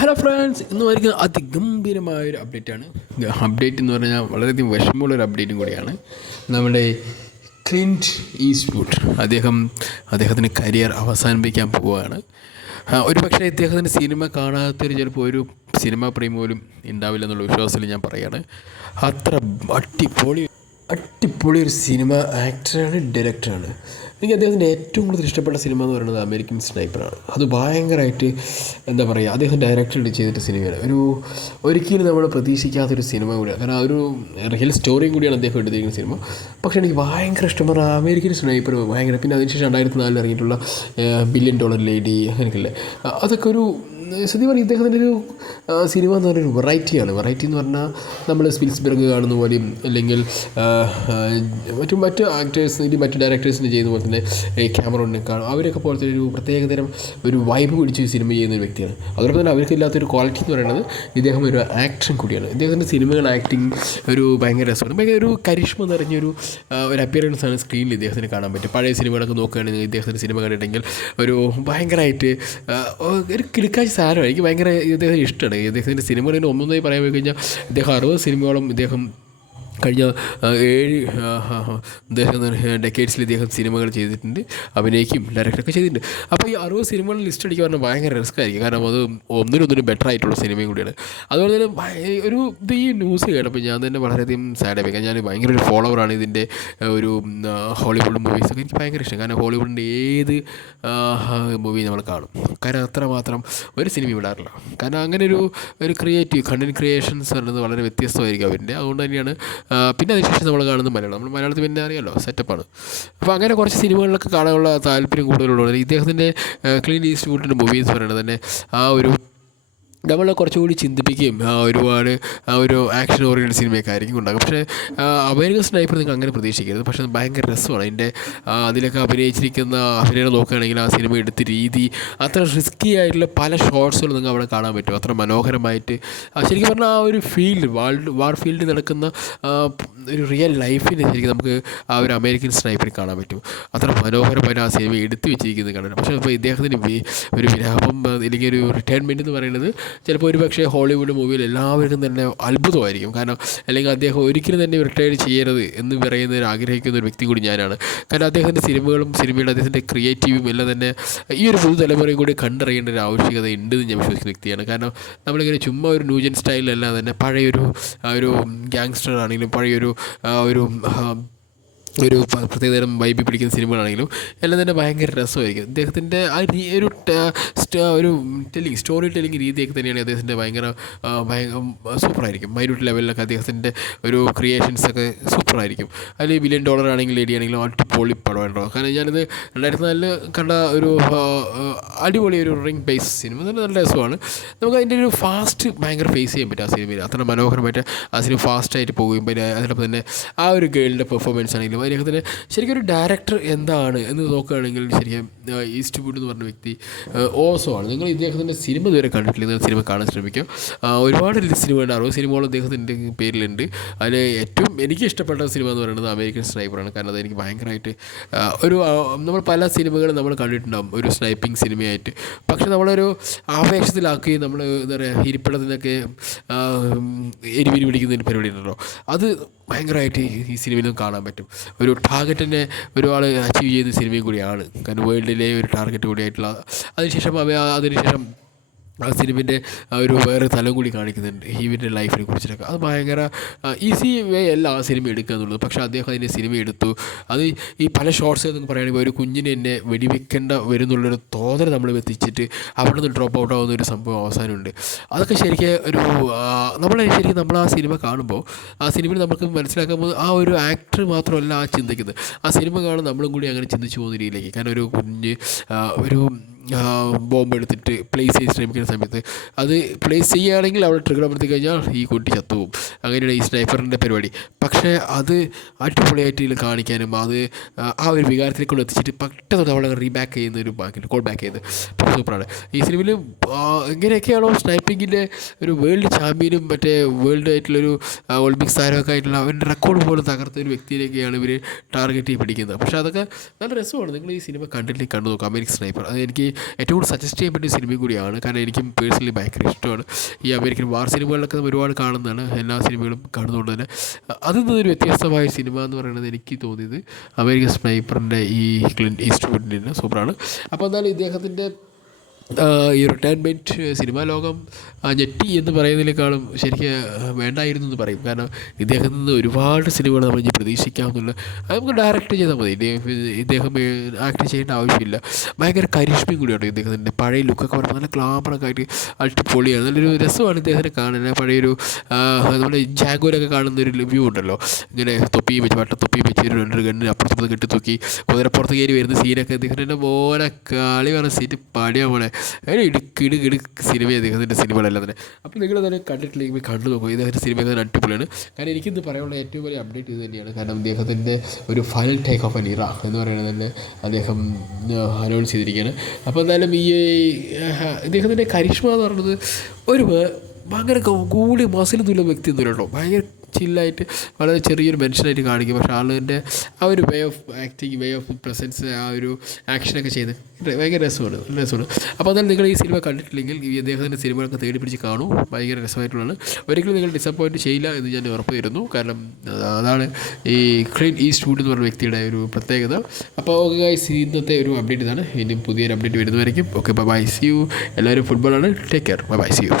Hello friends, ഇന്ന് വരിക അതിഗംഭീരമായൊരു അപ്ഡേറ്റാണ്. Update എന്ന് പറഞ്ഞാൽ വളരെയധികം വിഷമമുള്ളൊരു അപ്ഡേറ്റും കൂടിയാണ്. നമ്മുടെ ക്ലിൻറ്റ് ഈസ്റ്റ്വുഡ് അദ്ദേഹത്തിൻ്റെ കരിയർ അവസാനിപ്പിക്കാൻ പോവുകയാണ്. ഒരു പക്ഷേ ഇദ്ദേഹത്തിൻ്റെ സിനിമ കാണാത്തൊരു ചിലപ്പോൾ ഒരു സിനിമാ പ്രേമി പോലും ഉണ്ടാവില്ല എന്നുള്ള വിശ്വാസത്തിൽ ഞാൻ പറയുകയാണ്. അത്ര അടിപൊളി ഒരു സിനിമ ആക്ടറാണ്, ഡയറക്ടറാണ്. എനിക്ക് അദ്ദേഹത്തിൻ്റെ ഏറ്റവും കൂടുതൽ ഇഷ്ടപ്പെട്ട സിനിമ എന്ന് പറയുന്നത് അമേരിക്കൻ സ്നൈപ്പറാണ്. അത് ഭയങ്കരമായിട്ട് എന്താ പറയുക, അദ്ദേഹം ഡയറക്റ്റ് ചെയ്തിട്ട് സിനിമയാണ്. ഒരിക്കലും നമ്മൾ പ്രതീക്ഷിക്കാത്തൊരു സിനിമ കൂടിയാണ്. കാരണം ഒരു റിയൽ സ്റ്റോറിയും കൂടിയാണ് അദ്ദേഹം എടുത്തിരിക്കുന്ന സിനിമ. പക്ഷേ എനിക്ക് ഭയങ്കര ഇഷ്ടപ്പെട്ട അമേരിക്കൻ സ്നൈപ്പർ ഭയങ്കര. പിന്നെ അതിനുശേഷം 2004 ഇറങ്ങിയിട്ടുള്ള $1 ബില്യൺ ലേഡി, അങ്ങനെയൊക്കെയല്ലേ, അതൊക്കെ ഒരു സത്യം പറഞ്ഞാൽ ഇദ്ദേഹത്തിൻ്റെ ഒരു സിനിമ എന്ന് പറയുന്നത് വെറൈറ്റിയാണ്. വെറൈറ്റി എന്ന് പറഞ്ഞാൽ നമ്മൾ സ്പിൽസ്ബർഗ് കാണുന്ന പോലെയും അല്ലെങ്കിൽ മറ്റ് ആക്ടേഴ്സ് മറ്റ് ഡയറക്ടേഴ്സിന് ചെയ്യുന്ന പോലെ തന്നെ ക്യാമറോണിനെ കാണും. അവരൊക്കെ പോലത്തെ ഒരു പ്രത്യേകതരം ഒരു വൈബ് പിടിച്ച് സിനിമ ചെയ്യുന്ന ഒരു വ്യക്തിയാണ്. അതോടൊപ്പം തന്നെ അവർക്കില്ലാത്തൊരു ക്വാളിറ്റി എന്ന് പറയുന്നത് ഇദ്ദേഹം ഒരു ആക്ഷൻ കൂടിയാണ്. ഇദ്ദേഹത്തിൻ്റെ സിനിമകൾ ആക്ടിങ് ഒരു ഭയങ്കര രസമാണ്. ഭയങ്കര ഒരു കരിഷ്മ നിറഞ്ഞൊരു അപ്പിയറൻസ് ആണ് സ്ക്രീനിൽ ഇദ്ദേഹത്തിന് കാണാൻ പറ്റും. പഴയ സിനിമകളൊക്കെ നോക്കുകയാണെങ്കിൽ ഇദ്ദേഹത്തിൻ്റെ സിനിമ കണ്ടിട്ടുണ്ടെങ്കിൽ ഒരു ഭയങ്കരമായിട്ട് ഒരു കിലുക്കാഴ്ച സാധനമാണ്. എനിക്ക് ഭയങ്കര ഇദ്ദേഹത്തിന് ഇഷ്ടമാണ്. ഇദ്ദേഹത്തിൻ്റെ സിനിമകളിൽ ഒന്നൊന്നായി പറയാൻ പോയി കഴിഞ്ഞാൽ ഇദ്ദേഹം 60 സിനിമയോളം കഴിഞ്ഞ 7 ഡെക്കേഡ്സിൽ ഇദ്ദേഹം സിനിമകൾ ചെയ്തിട്ടുണ്ട്, അഭിനയിക്കും ഡയറക്ടറൊക്കെ ചെയ്തിട്ടുണ്ട്. അപ്പോൾ ഈ 60 സിനിമകളിൽ ലിസ്റ്റ് അടിക്കുക പറഞ്ഞാൽ ഭയങ്കര റിസ്ക് ആയിരിക്കും. കാരണം അത് ഒന്നിനൊന്നിനും ബെറ്റർ ആയിട്ടുള്ള സിനിമയും കൂടിയാണ്. അതുപോലെ തന്നെ ഈ ന്യൂസ് കേട്ടപ്പോൾ ഞാൻ തന്നെ വളരെയധികം സാഡായി. ഞാൻ ഭയങ്കര ഒരു ഫോളോവറാണ് ഇതിൻ്റെ ഒരു ഹോളിവുഡ് മൂവീസൊക്കെ എനിക്ക് ഭയങ്കര ഇഷ്ടം. കാരണം ഹോളിവുഡിൻ്റെ ഏത് മൂവി നമ്മൾ കാണും. കാരണം അത്രമാത്രം ഒരു സിനിമ വിടാറില്ല. കാരണം അങ്ങനെ ഒരു ക്രിയേറ്റീവ് കണ്ടൻറ് ക്രിയേഷൻസ് പറയുന്നത് വളരെ വ്യത്യസ്തമായിരിക്കും അവരുടെ. അതുകൊണ്ട് തന്നെയാണ്. പിന്നെ അതിനുശേഷം നമ്മൾ കാണുന്നത് മലയാളത്തിൽ പിന്നെ അറിയാമല്ലോ, സെറ്റപ്പാണ്. അപ്പോൾ അങ്ങനെ കുറച്ച് സിനിമകളിലൊക്കെ കാണാനുള്ള താല്പര്യം കൂടുതലുള്ളത് ഇദ്ദേഹത്തിൻ്റെ ക്ലിൻറ്റ് ഈസ്റ്റ്വുഡിൻ്റെ മൂവീസ് പറയുന്നത് തന്നെ നമ്മളെ കുറച്ചുകൂടി ചിന്തിപ്പിക്കുകയും ഒരുപാട് ഒരു ആക്ഷൻ ഓറിയൻറ്റഡ് സിനിമയൊക്കെ ആയിരിക്കും ഉണ്ടാകും. പക്ഷേ അമേരിക്കൻ സ്നൈപ്പർ നിങ്ങൾ അങ്ങനെ പ്രതീക്ഷിക്കരുത്. പക്ഷേ അത് ഭയങ്കര രസമാണ്. അതിലൊക്കെ അഭിനയിച്ചിരിക്കുന്ന അഭിനയം നോക്കുകയാണെങ്കിൽ ആ സിനിമ എടുത്ത രീതി, അത്ര റിസ്ക്കി ആയിട്ടുള്ള പല ഷോട്ട്സുകളും നിങ്ങൾക്ക് അവിടെ കാണാൻ പറ്റും. അത്ര മനോഹരമായിട്ട് ശരിക്കും പറഞ്ഞാൽ ആ ഒരു ഫീൽഡ് വാർ ഫീൽഡിൽ നടക്കുന്ന ഒരു റിയൽ ലൈഫിനെ ശരിക്കും നമുക്ക് ആ ഒരു അമേരിക്കൻ സ്നൈപ്പറിൽ കാണാൻ പറ്റും. അത്ര മനോഹരമായിട്ട് ആ സിനിമ എടുത്തു വെച്ചിരിക്കുന്നത് കാണാൻ. പക്ഷേ ഇപ്പോൾ ഇദ്ദേഹത്തിന് ഒരു വിരാമം അല്ലെങ്കിൽ ഒരു റിട്ടയർമെൻറ്റ് എന്ന് പറയുന്നത് ചിലപ്പോൾ ഒരു പക്ഷേ ഹോളിവുഡ് മൂവിയിൽ എല്ലാവർക്കും തന്നെ അത്ഭുതമായിരിക്കും. കാരണം അല്ലെങ്കിൽ അദ്ദേഹം ഒരിക്കലും തന്നെ റിട്ടയർ ചെയ്യരുത് എന്ന് പറയുന്നതിന് ആഗ്രഹിക്കുന്ന ഒരു വ്യക്തി കൂടി ഞാനാണ്. കാരണം അദ്ദേഹത്തിൻ്റെ സിനിമയുടെ അദ്ദേഹത്തിൻ്റെ ക്രിയേറ്റീവും എല്ലാം തന്നെ ഈ ഒരു പുതുതലമുറയും കൂടി കണ്ടറിയേണ്ട ഒരു ആവശ്യകത ഉണ്ടെന്ന് ഞാൻ വിശ്വസിക്കുന്ന വ്യക്തിയാണ്. കാരണം നമ്മളിങ്ങനെ ചുമ്മാ ഒരു ന്യൂജൻ സ്റ്റൈലിലല്ല തന്നെ പഴയൊരു ഗ്യാങ്സ്റ്റർ ആണെങ്കിലും പഴയൊരു ഒരു പ്രത്യേകതരം വൈബി പിടിക്കുന്ന സിനിമകളാണെങ്കിലും എല്ലാം തന്നെ ഭയങ്കര രസമായിരിക്കും. അദ്ദേഹത്തിൻ്റെ ഒരു സ്റ്റോറി ടെല്ലിങ് രീതിയൊക്കെ തന്നെയാണ് അദ്ദേഹത്തിൻ്റെ ഭയങ്കര സൂപ്പറായിരിക്കും. മൈന്യൂട്ട് ലെവലിലൊക്കെ അദ്ദേഹത്തിൻ്റെ ഒരു ക്രിയേഷൻസൊക്കെ സൂപ്പറായിരിക്കും. അതിൽ $1 ബില്യൺ ആണെങ്കിലും ലേഡി ആണെങ്കിലും അടിപൊളി പടമുണ്ടോ. കാരണം ഞാനിത് 2004 കണ്ട ഒരു അടിപൊളി ഒരു റിംഗ് ബേസ് സിനിമ തന്നെ നല്ല രസമാണ്. നമുക്ക് അതിൻ്റെ ഒരു ഫാസ്റ്റ് ഭയങ്കര ഫേസ് ചെയ്യാൻ പറ്റും ആ സിനിമയിൽ. അത്ര മനോഹരമായിട്ട് ആ സിനിമ ഫാസ്റ്റായിട്ട് പോകും. പിന്നെ അതിനൊപ്പം തന്നെ ആ ഒരു ഗേളിൻ്റെ പെർഫോമൻസ് ആണെങ്കിലും അദ്ദേഹത്തിന് ശരിക്കും ഒരു ഡയറക്ടർ എന്താണ് എന്ന് നോക്കുകയാണെങ്കിൽ ശരിക്കും ഈസ്റ്റ്വുഡ് എന്ന് പറഞ്ഞ വ്യക്തി ഓസമാണ്. നിങ്ങൾ ഇദ്ദേഹത്തിൻ്റെ സിനിമ ഇതുവരെ കണ്ടിട്ടില്ല, നിങ്ങൾ സിനിമ കാണാൻ ശ്രമിക്കാം. ഒരുപാട് സിനിമകളുണ്ട്, 60 സിനിമകളും അദ്ദേഹത്തിൻ്റെ പേരിലുണ്ട്. അതിൽ ഏറ്റവും എനിക്ക് ഇഷ്ടപ്പെട്ട സിനിമ എന്ന് പറയുന്നത് അമേരിക്കൻ സ്നൈപ്പറാണ്. കാരണം അതെനിക്ക് ഭയങ്കരമായിട്ട് നമ്മൾ പല സിനിമകളും നമ്മൾ കണ്ടിട്ടുണ്ടാകും ഒരു സ്നൈപ്പിംഗ് സിനിമയായിട്ട്. പക്ഷെ നമ്മളൊരു ആവേശത്തിലാക്കുകയും നമ്മൾ എന്താ പറയുക ഇരിപ്പിടത്തിനൊക്കെ എരിവിരി പിടിക്കുന്നതിന് പരിപാടി ഉണ്ടല്ലോ, അത് ഭയങ്കരമായിട്ട് ഈ സിനിമയിലും കാണാൻ പറ്റും. ഒരു ടാർഗറ്റിനെ ഒരാൾ അച്ചീവ് ചെയ്യുന്ന സിനിമയും കൂടിയാണ്. കാരണം വേൾഡിലെ ഒരു ടാർഗറ്റ് കൂടിയായിട്ടുള്ള അതിനുശേഷം ആ സിനിമേൻ്റെ ഒരു വേറെ തലം കൂടി കാണിക്കുന്നുണ്ട് ഇവരുടെ ലൈഫിനെ കുറിച്ചിട്ടൊക്കെ. അത് ഭയങ്കര ഈസി വേ അല്ല ആ സിനിമ എടുക്കുക എന്നുള്ളത്. പക്ഷേ അദ്ദേഹം അതിൻ്റെ സിനിമ എടുത്തു. അത് ഈ പല ഷോർട്സ് എന്നൊക്കെ പറയുകയാണെങ്കിൽ ഒരു കുഞ്ഞിനെ എന്നെ വെടിവെക്കേണ്ട വരുന്നുള്ളൊരു തോന്നൽ നമ്മൾ എത്തിച്ചിട്ട് അവിടെ നിന്ന് ഡ്രോപ്പ് ഔട്ട് ആവുന്ന ഒരു സംഭവം അവസാനമുണ്ട്. അതൊക്കെ ശരിക്കും നമ്മൾ ആ സിനിമ കാണുമ്പോൾ ആ സിനിമയിൽ നമുക്ക് മനസ്സിലാക്കുമ്പോൾ ആ ഒരു ആക്ടർ മാത്രമല്ല ആ ചിന്തിക്കുന്നത്, ആ സിനിമ കാണും നമ്മളും കൂടി അങ്ങനെ ചിന്തിച്ചു പോകുന്ന രീതിയിലേക്ക്. കാരണം ഒരു കുഞ്ഞ് ഒരു ബോംബ് എടുത്തിട്ട് പ്ലേസ് ചെയ്ത് ശ്രമിക്കുന്ന സമയത്ത് അത് പ്ലേസ് ചെയ്യുകയാണെങ്കിൽ അവിടെ ട്രിഗർ അമർത്തി കഴിഞ്ഞാൽ ഈ കുട്ടി ചത്തുപോകും. അങ്ങനെയാണ് ഈ സ്നൈപ്പറിൻ്റെ പരിപാടി. പക്ഷേ അത് അടിപൊളിയായിട്ട് കാണിക്കാനും അത് ആ ഒരു വികാരത്തിലേക്കൂടെ എത്തിച്ചിട്ട് പെട്ടെന്ന് അവളെ റീബാക്ക് ചെയ്യുന്ന ഒരു കോൾ ബാക്ക് ചെയ്യുന്നത് സൂപ്പറാണ്. ഈ സിനിമയിൽ എങ്ങനെയൊക്കെയാണോ സ്നൈപ്പിങ്ങിൻ്റെ ഒരു വേൾഡ് ചാമ്പ്യനും മറ്റേ വേൾഡ് ആയിട്ടുള്ളൊരു ഒളിമ്പിക്സ് താരമൊക്കെ ആയിട്ടുള്ള അവൻ്റെ റെക്കോർഡ് പോലും തകർത്ത ഒരു വ്യക്തിയിലേക്കാണ് ഇവർ ടാർഗറ്റ് പിടിക്കുന്നത്. പക്ഷേ അതൊക്കെ നല്ല രസമാണ്. നിങ്ങൾ ഈ സിനിമ കണ്ടു നോക്കുക, അമേരിക്കൻ സ്നൈപ്പർ. അത് എനിക്ക് ഏറ്റവും കൂടുതൽ സജസ്റ്റ് ചെയ്യാൻ പറ്റിയ സിനിമയും കൂടിയാണ്. കാരണം എനിക്കും പേഴ്സണലി ഭയങ്കര ഇഷ്ടമാണ് ഈ അമേരിക്കൻ വാർ സിനിമകളിലൊക്കെ ഒരുപാട് കാണുന്നതാണ്, എല്ലാ സിനിമകളും കാണുന്നതുകൊണ്ട് തന്നെ. അതിൽ നിന്നൊരു വ്യത്യസ്തമായ സിനിമ എന്ന് പറയുന്നത് എനിക്ക് തോന്നിയത് അമേരിക്കൻ സ്നൈപ്പറിൻ്റെ ഈ ക്ലിൻറ്റ് ഈസ്റ്റ്വുഡിൻ്റെ സൂപ്പറാണ്. അപ്പോൾ എന്തായാലും ഇദ്ദേഹത്തിൻ്റെ ഈ റിട്ടയർമെൻറ്റ് സിനിമാ ലോകം ഞെട്ടി എന്ന് പറയുന്നതിനേക്കാളും ശരിക്ക് വേണ്ടായിരുന്നു എന്ന് പറയും. കാരണം ഇദ്ദേഹത്തിൽ നിന്ന് ഒരുപാട് സിനിമകൾ നമ്മൾ ഇനി പ്രതീക്ഷിക്കാവുന്നില്ല. അത് നമുക്ക് ഡയറക്റ്റ് ചെയ്താൽ മതി. ഇദ്ദേഹം ആക്ട് ചെയ്യേണ്ട ആവശ്യമില്ല. ഭയങ്കര കരിഷ്മയും കൂടിയാണ് ഇദ്ദേഹത്തിൻ്റെ. പഴയ ലുക്കൊക്കെ പറയുമ്പോൾ നല്ല ഗ്ലാമറൊക്കെ ആയിട്ട് അടിപൊളിയാണ്. നല്ലൊരു രസമാണ് ഇദ്ദേഹത്തിനെ കാണാൻ. പഴയൊരു നമ്മുടെ ജാഗോയിലൊക്കെ കാണുന്നൊരു വ്യൂ ഉണ്ടല്ലോ, ഇങ്ങനെ തൊപ്പിയും വെച്ച് വട്ടത്തൊപ്പിയും വെച്ച് ഒരു ഗണ്ണിന് അപ്പുറത്ത് കെട്ടി തൂക്കി കുതിരപ്പുറത്ത് കയറി വരുന്ന സീനൊക്കെ ഇദ്ദേഹത്തിൻ്റെ മോനെ കളി പറഞ്ഞ സീറ്റ് പടിയാ മോനെ. അതിന് ഇടുക്കിടുക്കിടു സിനിമ അദ്ദേഹത്തിൻ്റെ സിനിമകളെല്ലാം തന്നെ. അപ്പോൾ നിങ്ങൾ തന്നെ കണ്ടിട്ടില്ലെങ്കിൽ കണ്ടു നോക്കും. ഇദ്ദേഹത്തിൻ്റെ സിനിമയൊക്കെ തന്നെ അടിപൊളിയാണ്. കാരണം എനിക്കിന്ന് പറയാനുള്ള ഏറ്റവും വലിയ അപ്ഡേറ്റ് ഇത് തന്നെയാണ്. കാരണം ഇദ്ദേഹത്തിൻ്റെ ഒരു ഫൈനൽ ടേക്ക് ഓഫ് ആൻ ഇറ എന്ന് പറയുന്നത് തന്നെ അദ്ദേഹം അനൗൺസ് ചെയ്തിരിക്കുകയാണ്. അപ്പോൾ എന്തായാലും ഈ ഇദ്ദേഹത്തിൻ്റെ കരിഷ്മ എന്ന് പറയുന്നത് ഒരു ഭയങ്കര കൂടി മസിൽ തുള്ള വ്യക്തി ഒന്നുമില്ല കേട്ടോ. ഭയങ്കര ചില്ലായിട്ട് വളരെ ചെറിയൊരു മനുഷ്യനായിട്ട് കാണിക്കും. പക്ഷേ ആളുടെ ആ ഒരു way of acting, way of presence, ആ ഒരു ആക്ഷനൊക്കെ ചെയ്ത് ഭയങ്കര രസമാണ്, നല്ല രസമാണ്. അപ്പോൾ അതായത് നിങ്ങൾ ഈ സിനിമ കണ്ടിട്ടില്ലെങ്കിൽ ഈ അദ്ദേഹത്തിൻ്റെ സിനിമകളൊക്കെ തേടി പിടിച്ച് കാണൂ. ഭയങ്കര രസമായിട്ടുള്ളതാണ്. ഒരിക്കലും നിങ്ങൾ ഡിസപ്പോയിൻറ്റ് ചെയ്യില്ല എന്ന് ഞാൻ ഉറപ്പ് തരുന്നു. കാരണം അതാണ് ഈ ക്ലിൻറ്റ് ഈസ്റ്റ്വുഡ് എന്ന് പറഞ്ഞ വ്യക്തിയുടെ ഒരു പ്രത്യേകത. അപ്പോൾ ഗൈസ്, ഇന്നത്തെ ഒരു അപ്ഡേറ്റ് ഇതാണ്. ഇനി പുതിയൊരു അപ്ഡേറ്റ് വരുന്നതായിരിക്കും. Okay, bye, see you. എല്ലാവരും ഫുട്ബോളാണ്. Take care, bye, see U.